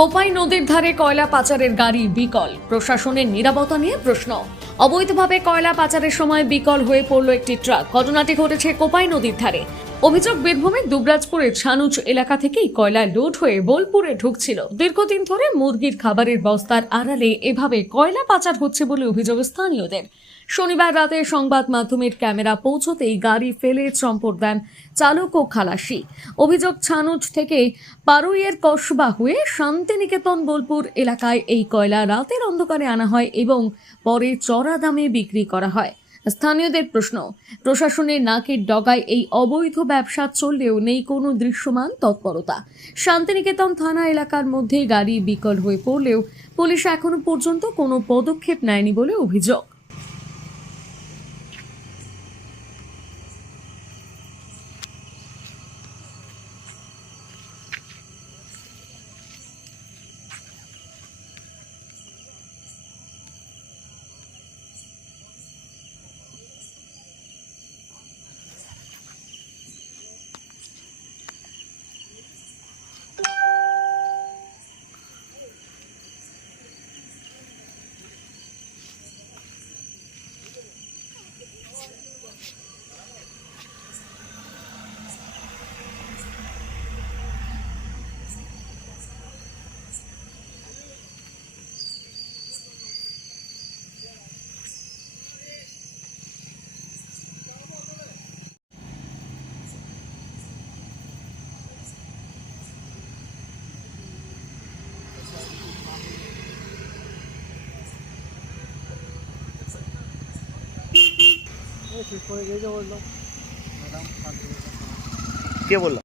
কোপাই নদীর ধারে কয়লা পাচারের গাড়ি বিকল। প্রশাসনের নিরাপত্তা নিয়ে প্রশ্ন। অবৈধভাবে কয়লা পাচারের সময় বিকল হয়ে পড়ল একটি ট্রাক। ঘটনাটি ঘটেছে কোপাই নদীর ধারে। অভিযোগ বীরভূমের দুবরাজপুরের ছানুচ এলাকা থেকেই কয়লা লোড হয়ে বোলপুরে ঢুকছিল। দীর্ঘদিন ধরে মুরগির খাবারের বস্তার আড়ালে এভাবে কয়লা পাচার হচ্ছে বলে অভিযোগ স্থানীয়দের। শনিবার রাতে সংবাদ মাধ্যমের ক্যামেরা পৌঁছতেই গাড়ি ফেলে চম্পট দেন চালক ও খালাসি। অভিযোগ ছানুচ থেকে পারুইয়ের কসবা হয়ে শান্তিনিকেতন বোলপুর এলাকায় এই কয়লা রাতের অন্ধকারে আনা হয় এবং পরে চড়া দামে বিক্রি করা হয়। স্থানীয়দের প্রশ্ন, প্রশাসনের নাকের ডগায় এই অবৈধ ব্যবসা চললেও নেই কোনো দৃশ্যমান তৎপরতা। শান্তিনিকেতন থানা এলাকার মধ্যে গাড়ি বিকল হয়ে পড়লেও পুলিশ এখনও পর্যন্ত কোনো পদক্ষেপ নেয়নি বলে অভিযোগ। কে বলল?